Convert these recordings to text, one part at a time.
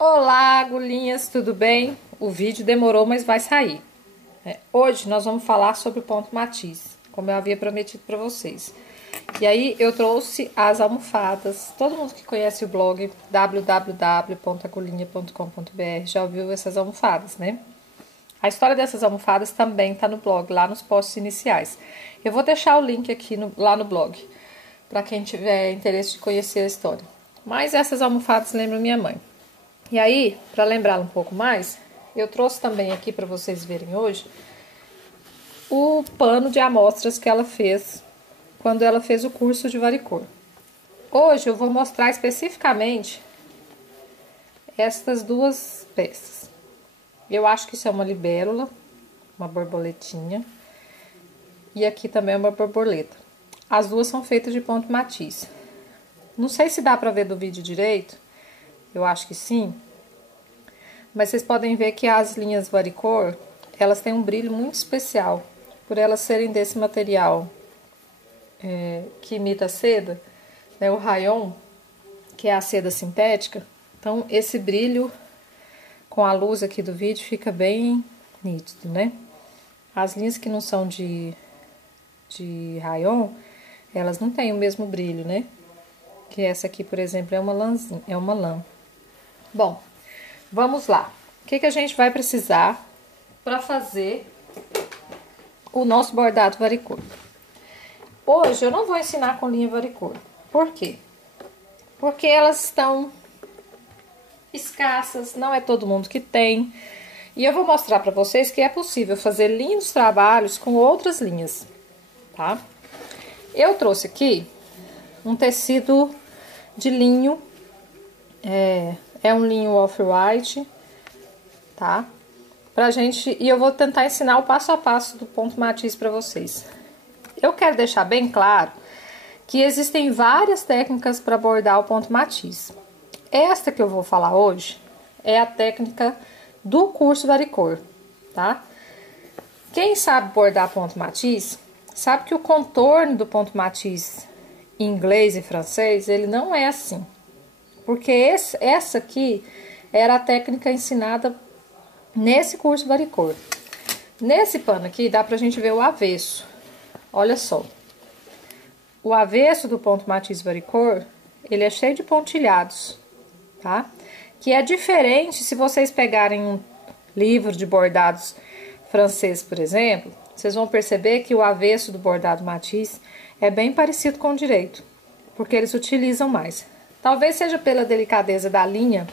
Olá, agulhinhas, tudo bem? O vídeo demorou, mas vai sair. Hoje nós vamos falar sobre o ponto matiz, como eu havia prometido para vocês. E aí eu trouxe as almofadas. Todo mundo que conhece o blog www.agulhinha.com.br já ouviu essas almofadas, né? A história dessas almofadas também tá no blog, lá nos posts iniciais. Eu vou deixar o link aqui lá no blog, para quem tiver interesse de conhecer a história. Mas essas almofadas lembram minha mãe. E aí, para lembrar um pouco mais, eu trouxe também aqui para vocês verem hoje o pano de amostras que ela fez quando ela fez o curso de varicor. Hoje eu vou mostrar especificamente estas duas peças. Eu acho que isso é uma libélula, uma borboletinha, e aqui também é uma borboleta. As duas são feitas de ponto matiz. Não sei se dá para ver do vídeo direito, eu acho que sim. Mas vocês podem ver que as linhas varicor, elas têm um brilho muito especial. Por elas serem desse material que imita a seda, né, o rayon, que é a seda sintética. Então, esse brilho com a luz aqui do vídeo fica bem nítido, né? As linhas que não são de rayon, elas não têm o mesmo brilho, né? Que essa aqui, por exemplo, é uma lã. Bom, vamos lá. O que a gente vai precisar para fazer o nosso bordado varicor? Hoje eu não vou ensinar com linha varicor. Por quê? Porque elas estão escassas, não é todo mundo que tem. E eu vou mostrar para vocês que é possível fazer lindos trabalhos com outras linhas, tá? Eu trouxe aqui um tecido de linho, é um linho off-white, tá? E eu vou tentar ensinar o passo a passo do ponto matiz para vocês. Eu quero deixar bem claro que existem várias técnicas para bordar o ponto matiz. Esta que eu vou falar hoje é a técnica do curso varicor, tá? Quem sabe bordar ponto matiz, sabe que o contorno do ponto matiz em inglês e francês, ele não é assim. Porque essa aqui era a técnica ensinada nesse curso varicor. Nesse pano aqui dá pra gente ver o avesso. Olha só. O avesso do ponto matiz varicor, ele é cheio de pontilhados, tá? Que é diferente se vocês pegarem um livro de bordados francês, por exemplo, vocês vão perceber que o avesso do bordado matiz é bem parecido com o direito, porque eles utilizam mais. Talvez seja pela delicadeza da linha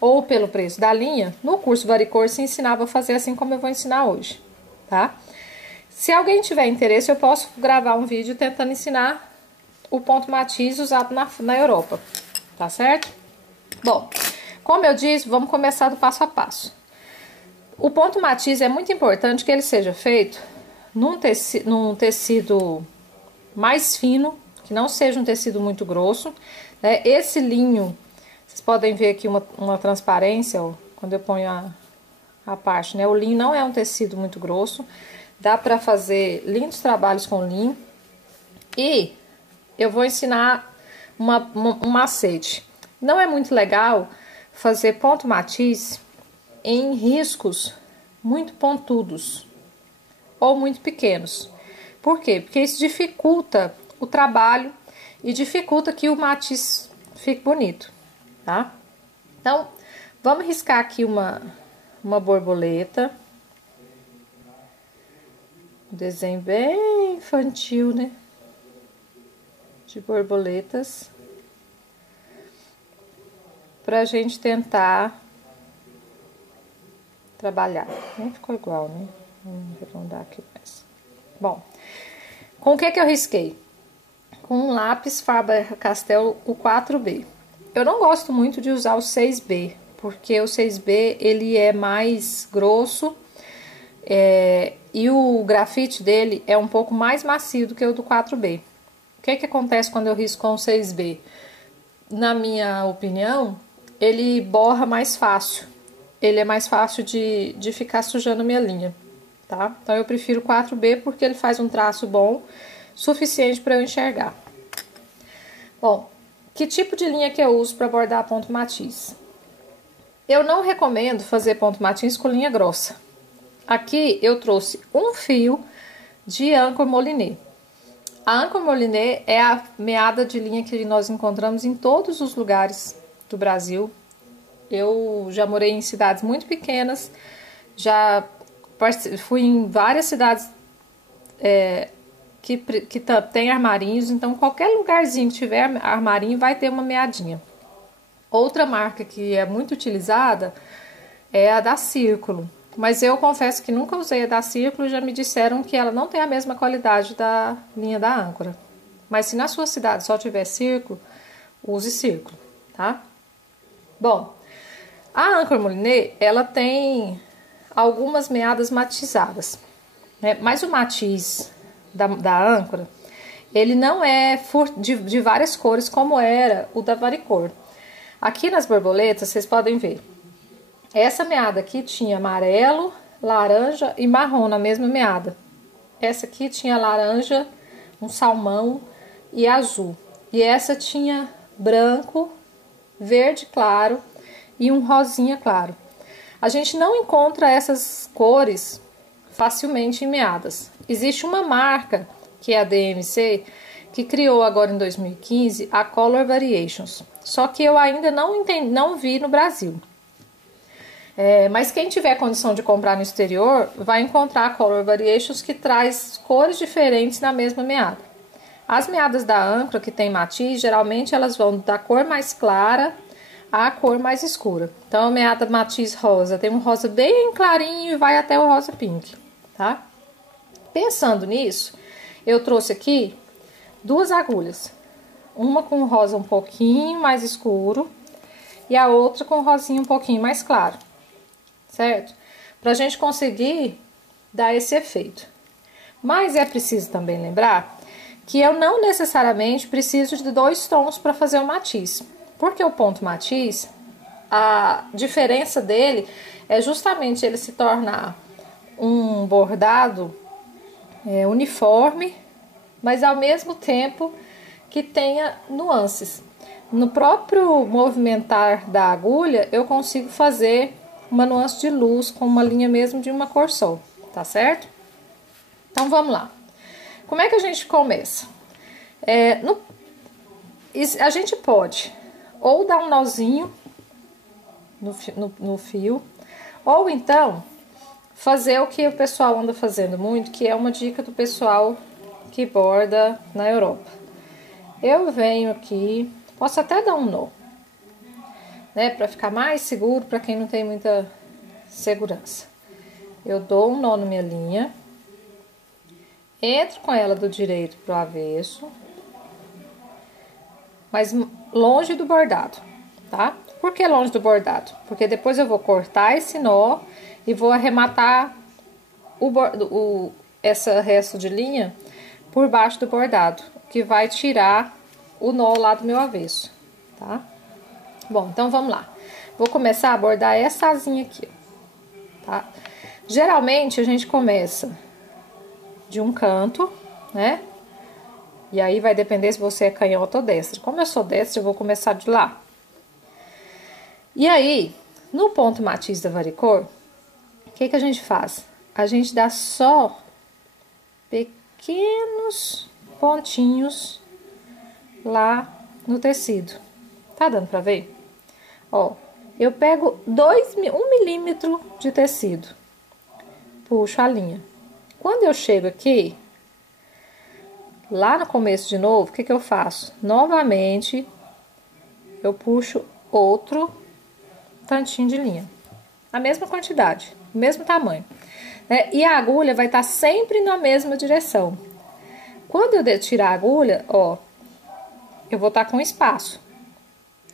ou pelo preço da linha, no curso varicor se ensinava a fazer assim como eu vou ensinar hoje, tá? Se alguém tiver interesse, eu posso gravar um vídeo tentando ensinar o ponto matiz usado na Europa, tá certo? Bom, como eu disse, vamos começar do passo a passo. O ponto matiz é muito importante que ele seja feito num tecido mais fino, que não seja um tecido muito grosso, né? Esse linho, vocês podem ver aqui uma transparência, ó, quando eu ponho a parte, né? O linho não é um tecido muito grosso, dá para fazer lindos trabalhos com linho. E eu vou ensinar um macete. Não é muito legal fazer ponto matiz em riscos muito pontudos ou muito pequenos. Por quê? Porque isso dificulta o trabalho e dificulta que o matiz fique bonito, tá? Então, vamos riscar aqui uma borboleta. Um desenho bem infantil, né? De borboletas. Pra gente tentar trabalhar. Nem ficou igual, né? Vamos arredondar aqui mais. Bom, com o que eu risquei? Com um lápis Faber-Castell, o 4B. Eu não gosto muito de usar o 6B, porque o 6B ele é mais grosso e o grafite dele é um pouco mais macio do que o do 4B. O que acontece quando eu risco com o 6B? Na minha opinião, ele borra mais fácil. Ele é mais fácil de ficar sujando a minha linha, tá? Então eu prefiro o 4B porque ele faz um traço bom, suficiente para eu enxergar. Bom, que tipo de linha que eu uso para bordar ponto matiz? Eu não recomendo fazer ponto Matins com linha grossa. Aqui eu trouxe um fio de Anchor Moliné. A Anchor Moliné é a meada de linha que nós encontramos em todos os lugares do Brasil. Eu já morei em cidades muito pequenas, já fui em várias cidades que tem armarinhos, então qualquer lugarzinho que tiver armarinho vai ter uma meadinha. Outra marca que é muito utilizada é a da Círculo, mas eu confesso que nunca usei a da Círculo, já me disseram que ela não tem a mesma qualidade da linha da Âncora. Mas se na sua cidade só tiver Círculo, use Círculo, tá? Bom, a Anchor Moliné, ela tem algumas meadas matizadas, né? Mas o matiz da Âncora, ele não é de várias cores como era o da Varicor. Aqui nas borboletas, vocês podem ver, essa meada aqui tinha amarelo, laranja e marrom na mesma meada. Essa aqui tinha laranja, um salmão e azul. E essa tinha branco, verde claro e um rosinha claro. A gente não encontra essas cores facilmente em meadas. Existe uma marca, que é a DMC, que criou agora em 2015 a Color Variations. Só que eu ainda não vi no Brasil. Mas quem tiver condição de comprar no exterior, vai encontrar a Color Variations, que traz cores diferentes na mesma meada. As meadas da Âncora, que tem matiz, geralmente elas vão da cor mais clara à cor mais escura. Então, a meada matiz rosa tem um rosa bem clarinho e vai até o rosa pink, tá? Pensando nisso, eu trouxe aqui 2 agulhas. Uma com rosa um pouquinho mais escuro e a outra com rosinha um pouquinho mais claro, certo? Pra gente conseguir dar esse efeito. Mas é preciso também lembrar que eu não necessariamente preciso de 2 tons para fazer o matiz. Porque o ponto matiz, a diferença dele é justamente ele se tornar um bordado uniforme, mas ao mesmo tempo que tenha nuances. No próprio movimentar da agulha, eu consigo fazer uma nuance de luz com uma linha mesmo de uma cor só, tá certo? Então vamos lá. Como é que a gente começa? A gente pode ou dar um nozinho no fio, ou então fazer o que o pessoal anda fazendo muito, que é uma dica do pessoal que borda na Europa. Eu venho aqui, posso até dar um nó, né, para ficar mais seguro para quem não tem muita segurança. Eu dou um nó na minha linha, entro com ela do direito pro avesso, mas longe do bordado, tá? Por que longe do bordado? Porque depois eu vou cortar esse nó e vou arrematar essa resto de linha por baixo do bordado, que vai tirar o nó lá do meu avesso, tá? Bom, então vamos lá. Vou começar a bordar essa asinha aqui, tá? Geralmente a gente começa de um canto, né? E aí vai depender se você é canhota ou destra. Como eu sou destra, eu vou começar de lá. E aí, no ponto matiz da Varicor, o que a gente faz? A gente dá só pequenos pontinhos lá no tecido. Tá dando pra ver? Ó, eu pego 1 milímetro de tecido, puxo a linha. Quando eu chego aqui, lá no começo de novo, o que eu faço? Novamente, eu puxo outro tantinho de linha. A mesma quantidade, o mesmo tamanho, né? E a agulha vai estar sempre na mesma direção. Quando eu tirar a agulha, ó, eu vou estar com espaço,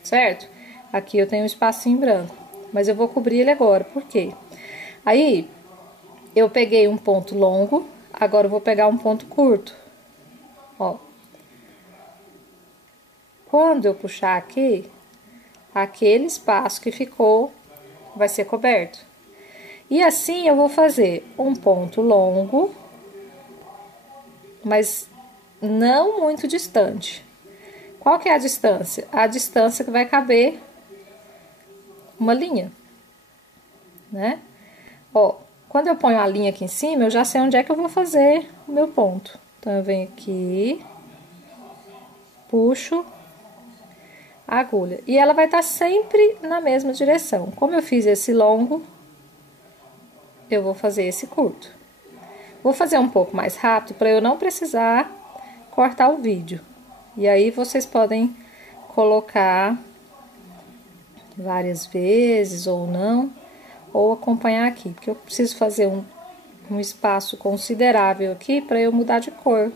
certo? Aqui eu tenho um espacinho branco, mas eu vou cobrir ele agora, por quê? Aí, eu peguei um ponto longo, agora eu vou pegar um ponto curto, ó. Quando eu puxar aqui, aquele espaço que ficou vai ser coberto. E assim eu vou fazer um ponto longo, mas não muito distante. Qual que é a distância? A distância que vai caber uma linha, né? Ó, quando eu ponho a linha aqui em cima, eu já sei onde é que eu vou fazer o meu ponto. Então, eu venho aqui, puxo a agulha. E ela vai estar sempre na mesma direção. Como eu fiz esse longo, eu vou fazer esse curto. Vou fazer um pouco mais rápido para eu não precisar cortar o vídeo. E aí, vocês podem colocar várias vezes ou não, ou acompanhar aqui, porque eu preciso fazer um espaço considerável aqui para eu mudar de cor.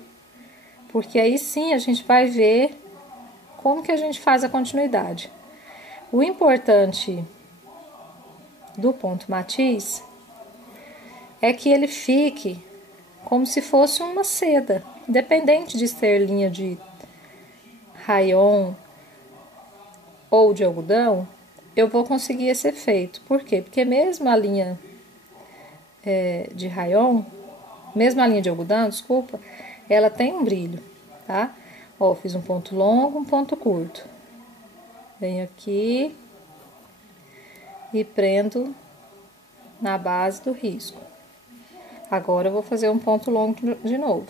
Porque aí sim a gente vai ver como que a gente faz a continuidade. O importante do ponto matiz é que ele fique como se fosse uma seda, independente de ser linha de rayon ou de algodão, eu vou conseguir esse efeito. Por quê? Porque mesmo a linha de rayon, mesmo a linha de algodão, desculpa, ela tem um brilho, tá? Ó, fiz um ponto longo, um ponto curto. Venho aqui e prendo na base do risco. Agora eu vou fazer um ponto longo de novo.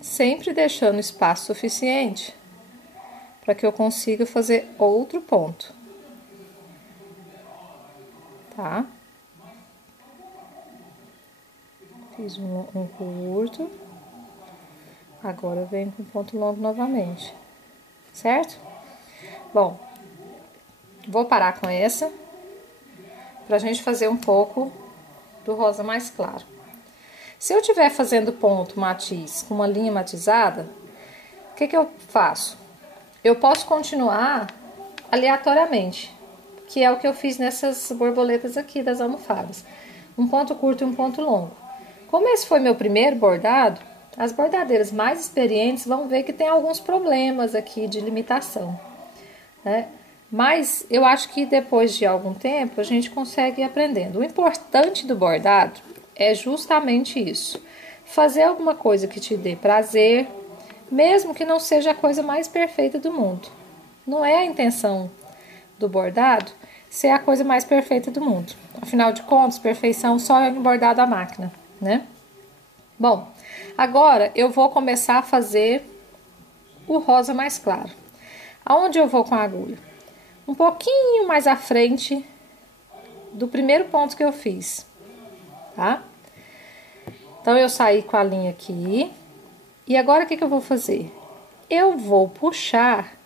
Sempre deixando espaço suficiente para que eu consiga fazer outro ponto. Tá? Fiz um curto. Agora eu venho com ponto longo novamente. Certo? Bom, vou parar com essa pra gente fazer um pouco do rosa mais claro. Se eu estiver fazendo ponto matiz com uma linha matizada, o que eu faço? Eu posso continuar aleatoriamente, que é o que eu fiz nessas borboletas aqui das almofadas. Um ponto curto e um ponto longo. Como esse foi meu primeiro bordado, as bordadeiras mais experientes vão ver que tem alguns problemas aqui de limitação, né? Mas eu acho que depois de algum tempo a gente consegue ir aprendendo. O importante do bordado é justamente isso. Fazer alguma coisa que te dê prazer, mesmo que não seja a coisa mais perfeita do mundo. Não é a intenção do bordado ser a coisa mais perfeita do mundo. Afinal de contas, perfeição só é em bordado à máquina, né? Bom, agora eu vou começar a fazer o rosa mais claro. Aonde eu vou com a agulha? Um pouquinho mais à frente do primeiro ponto que eu fiz, tá? Então, eu saí com a linha aqui. E agora, o que eu vou fazer? Eu vou puxar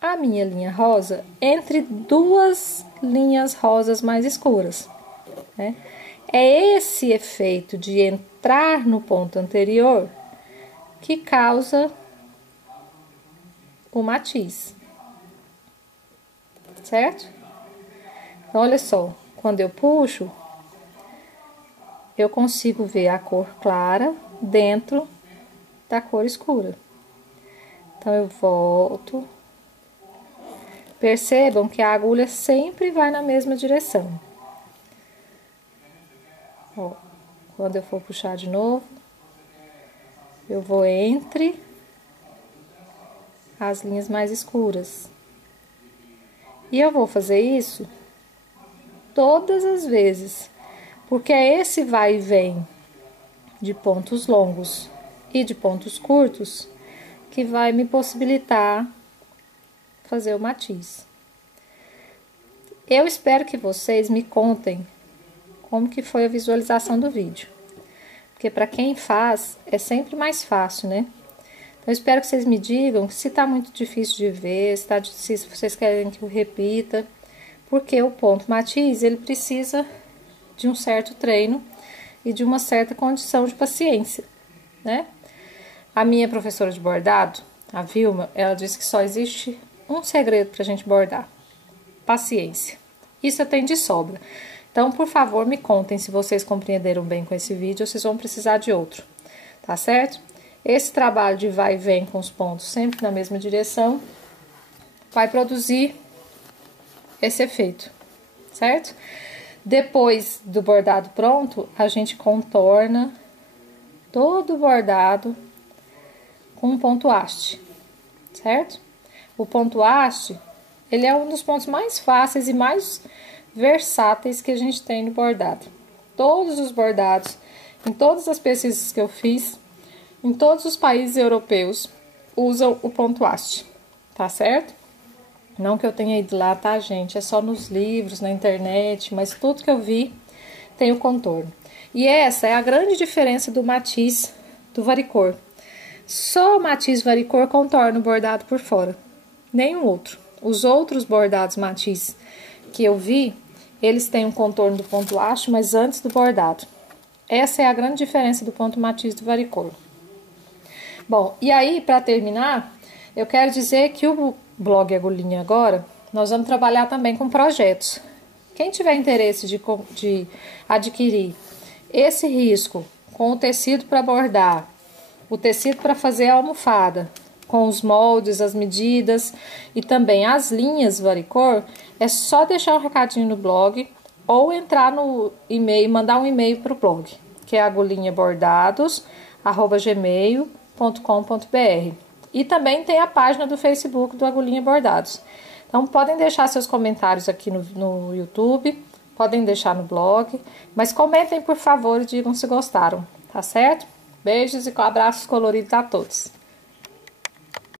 a minha linha rosa entre duas linhas rosas mais escuras, né? É esse efeito de entrar no ponto anterior que causa o matiz, certo? Então, olha só, quando eu puxo, eu consigo ver a cor clara dentro da cor escura. Então, eu volto. Percebam que a agulha sempre vai na mesma direção. Ó, quando eu for puxar de novo, eu vou entre as linhas mais escuras. E eu vou fazer isso todas as vezes, porque é esse vai e vem de pontos longos e de pontos curtos que vai me possibilitar fazer o matiz. Eu espero que vocês me contem como que foi a visualização do vídeo, porque para quem faz é sempre mais fácil, né? Então, eu espero que vocês me digam se tá muito difícil de ver, se vocês querem que eu repita, porque o ponto matiz, ele precisa de um certo treino e de uma certa condição de paciência, né? A minha professora de bordado, a Vilma, ela disse que só existe um segredo pra gente bordar: paciência. Isso eu tenho de sobra. Então, por favor, me contem se vocês compreenderam bem com esse vídeo ou vocês vão precisar de outro, tá certo? Esse trabalho de vai e vem com os pontos sempre na mesma direção vai produzir esse efeito, certo? Depois do bordado pronto, a gente contorna todo o bordado com um ponto haste, certo? O ponto haste ele é um dos pontos mais fáceis e mais versáteis que a gente tem no bordado. Todos os bordados, em todas as pesquisas que eu fiz, em todos os países europeus, usam o ponto haste, tá certo? Não que eu tenha ido lá, tá, gente? É só nos livros, na internet, mas tudo que eu vi tem o contorno. E essa é a grande diferença do matiz do varicor. Só o matiz varicor contorna o bordado por fora, nenhum outro. Os outros bordados matiz que eu vi, eles têm um contorno do ponto haste, mas antes do bordado. Essa é a grande diferença do ponto matiz do varicor. Bom, e aí, para terminar, eu quero dizer que o blog Agulhinha agora, nós vamos trabalhar também com projetos. Quem tiver interesse de adquirir esse risco com o tecido para bordar, o tecido para fazer a almofada, com os moldes, as medidas e também as linhas varicor, é só deixar um recadinho no blog ou entrar no e-mail, mandar um e-mail para o blog, que é agulhinhabordados@gmail.com.br. E também tem a página do Facebook do Agulhinha Bordados. Então podem deixar seus comentários aqui no YouTube, podem deixar no blog, mas comentem por favor e digam se gostaram, tá certo? Beijos e abraços coloridos a todos.